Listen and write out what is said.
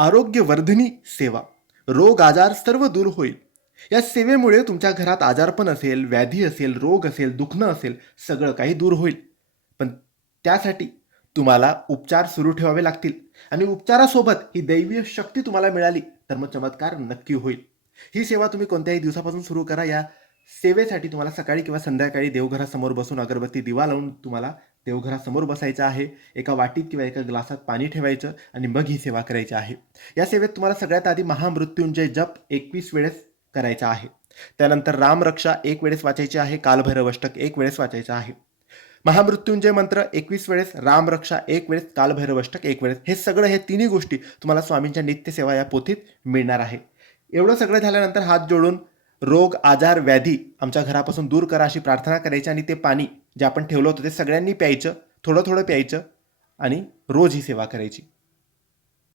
आरोग्यवर्धिनी सेवा. रोग आजार सर्व दूर होईल. या सेवेमुळे तुमच्या घरात आजारपण असेल व्याधी असेल रोग असेल दुखणं असेल सगळं काही दूर होईल. पण त्यासाठी तुम्हाला उपचार सुरू ठेवावे लागतील आणि उपचारासोबत ही दैवीय शक्ती तुम्हाला मिळाली तर मग चमत्कार नक्की होईल. ही सेवा तुम्ही कोणत्याही दिवसापासून सुरू करा. या सेवेसाठी तुम्हाला सकाळी किंवा संध्याकाळी देवघरासमोर बसून अगरबत्ती दिवा लावून तुम्हाला देवघरासमोर बसायचं आहे. एका वाटीत किंवा एका ग्लासात पाणी ठेवायचं आणि मग ही सेवा करायची आहे. या सेवेत तुम्हाला सगळ्यात आधी महामृत्युंजय जप एकवीस वेळेस करायचा आहे. त्यानंतर रामरक्षा एक वेळेस वाचायची आहे. कालभैरवष्टक एक वेळेस वाचायचं आहे. महामृत्युंजय मंत्र एकवीस वेळेस रामरक्षा एक वेळेस कालभैरवष्टक एक वेळेस हे सगळं हे तिन्ही गोष्टी तुम्हाला स्वामींच्या नित्यसेवा या पोथीत मिळणार आहे. एवढं सगळं झाल्यानंतर हात जोडून रोग आजार व्याधी आमच्या घरापासून दूर करा अशी प्रार्थना करायची आणि ते पाणी जे आपण ठेवलं होतं ते सगळ्यांनी प्यायचं थोडं थोडं प्यायचं आणि रोज ही सेवा करायची.